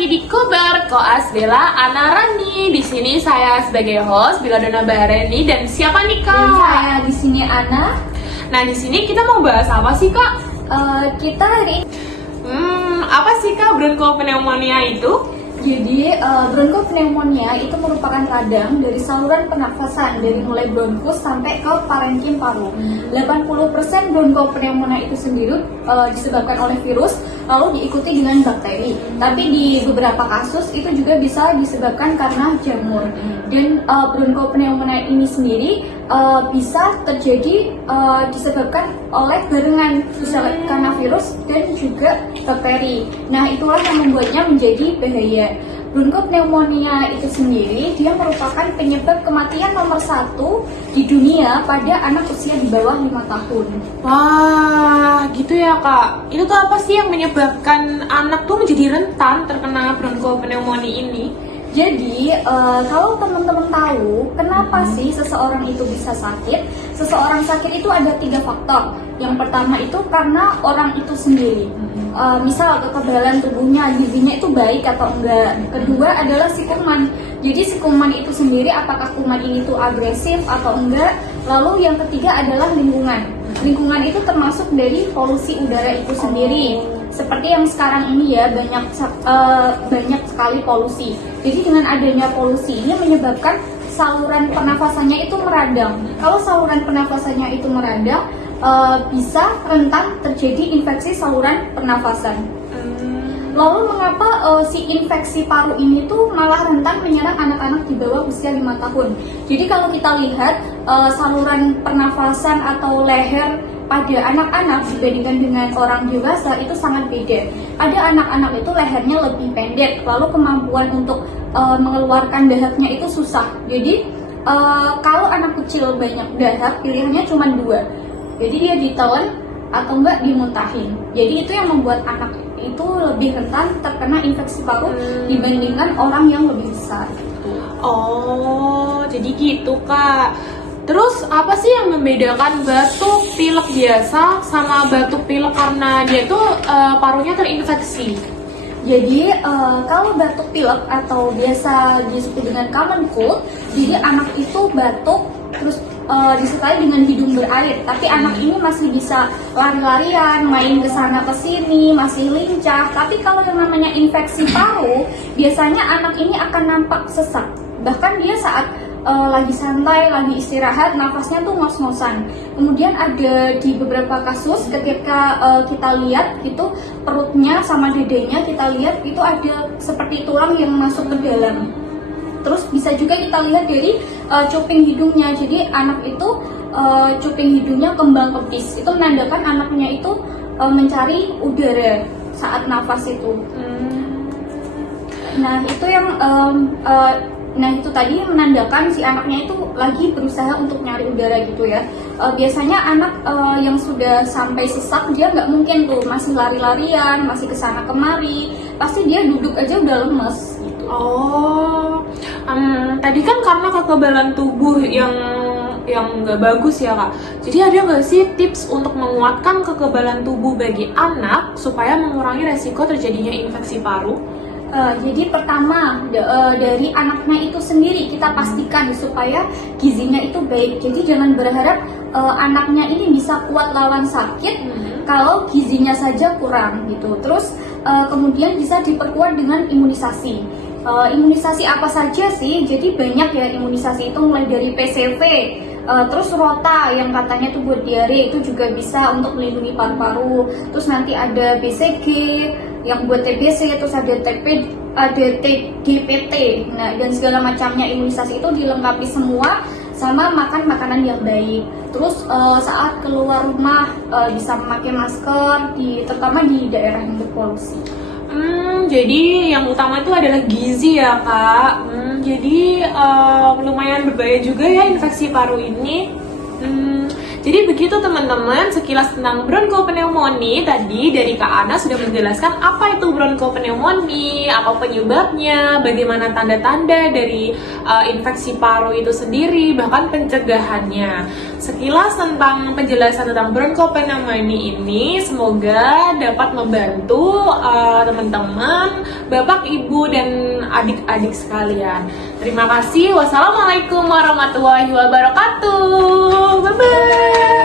lagi di Kobar Koas Bella Ana Rani. Di sini saya sebagai host Bella Dona Bareni dan siapa nih Kak? Dan saya di sini Ana. Nah di sini kita mau bahas apa sih Kak? Kita hari ini Apa sih Kak bronkopneumonia itu? Jadi bronkopneumonia itu merupakan radang dari saluran pernafasan dari mulai bronkus sampai ke parenkim paru. 80% bronkopneumonia itu sendiri disebabkan oleh virus, lalu diikuti dengan bakteri. Tapi di beberapa kasus itu juga bisa disebabkan karena jamur. Dan bronkopneumonia ini sendiri bisa terjadi disebabkan oleh barengan, misalnya karena virus dan juga bakteri. Nah itulah yang membuatnya menjadi bahaya. Bronkopneumonia itu sendiri dia merupakan penyebab kematian nomor 1 di dunia pada anak usia di bawah 5 tahun. Wah, gitu ya Kak. Itu tuh apa sih yang menyebabkan anak tuh menjadi rentan terkena bronkopneumonia ini? Jadi, kalau teman-teman tahu kenapa sih seseorang itu bisa sakit? Seseorang sakit itu ada 3 faktor. Yang pertama itu karena orang itu sendiri. Misal kekebalan tubuhnya, gizinya itu baik atau enggak. Kedua adalah si kuman. Jadi si kuman itu sendiri apakah kuman ini tuh agresif atau enggak. Lalu yang ketiga adalah lingkungan. Lingkungan itu termasuk dari polusi udara itu sendiri. Seperti yang sekarang ini ya, banyak sekali polusi. Jadi dengan adanya polusi ini menyebabkan saluran pernafasannya itu meradang. Kalau saluran pernafasannya itu meradang, bisa rentan terjadi infeksi saluran pernafasan. Lalu mengapa si infeksi paru ini tuh malah rentan menyerang anak-anak di bawah usia 5 tahun? Jadi kalau kita lihat saluran pernafasan atau leher pada anak-anak dibandingkan dengan orang dewasa itu sangat beda. Ada anak-anak itu lehernya lebih pendek, lalu kemampuan untuk mengeluarkan dahaknya itu susah. Jadi kalau anak kecil banyak dahak, pilihannya cuma 2. Jadi dia ditelan atau enggak dimuntahin. Jadi itu yang membuat anak itu lebih rentan terkena infeksi paru dibandingkan orang yang lebih besar. Oh, jadi gitu Kak. Terus apa sih yang membedakan batuk pilek biasa sama batuk pilek karena dia tuh parunya terinfeksi? Jadi kalau batuk pilek atau biasa disebut dengan common cold, jadi anak itu batuk terus disertai dengan hidung berair, tapi anak ini masih bisa lari-larian, main ke sana ke sini, masih lincah. Tapi kalau yang namanya infeksi paru, biasanya anak ini akan nampak sesak. Bahkan dia saat lagi santai, lagi istirahat, nafasnya tuh ngos-ngosan. Kemudian ada di beberapa kasus ketika kita lihat itu perutnya sama dadanya, kita lihat itu ada seperti tulang yang masuk ke dalam. Terus bisa juga kita lihat dari cuping hidungnya. Jadi anak itu cuping hidungnya kembang kempis. Itu menandakan anaknya itu mencari udara saat nafas itu. Nah itu yang Nah itu tadi menandakan si anaknya itu lagi berusaha untuk nyari udara gitu ya. Biasanya anak yang sudah sampai sesak dia nggak mungkin tuh masih lari-larian, masih kesana kemari. Pasti dia duduk aja udah lemes gitu. Oh, tadi kan karena kekebalan tubuh yang nggak bagus ya Kak. Jadi ada nggak sih tips untuk menguatkan kekebalan tubuh bagi anak supaya mengurangi resiko terjadinya infeksi paru? Jadi pertama dari anaknya itu sendiri kita pastikan supaya gizinya itu baik. Jadi jangan berharap anaknya ini bisa kuat lawan sakit kalau gizinya saja kurang gitu. Terus kemudian bisa diperkuat dengan imunisasi. Imunisasi apa saja sih? Jadi banyak ya imunisasi itu, mulai dari PCV, terus rota yang katanya tuh buat diare, itu juga bisa untuk melindungi paru-paru. Terus nanti ada BCG yang buat TBC, terus ada TGPT. Nah, dan segala macamnya imunisasi itu dilengkapi semua sama makan makanan yang baik. Terus saat keluar rumah bisa memakai masker terutama di daerah yang berpolusi. Jadi yang utama itu adalah gizi ya Kak. Jadi lumayan berbahaya juga ya infeksi paru ini. Jadi begitu teman-teman, sekilas tentang bronkopneumonia tadi dari Kak Ana sudah menjelaskan apa itu bronkopneumonia, apa penyebabnya, bagaimana tanda-tanda dari infeksi paru itu sendiri, bahkan pencegahannya. Sekilas tentang penjelasan tentang bronkopneumonia ini semoga dapat membantu teman-teman Bapak, Ibu, dan adik-adik sekalian. Terima kasih. Wassalamualaikum warahmatullahi wabarakatuh. Bye-bye.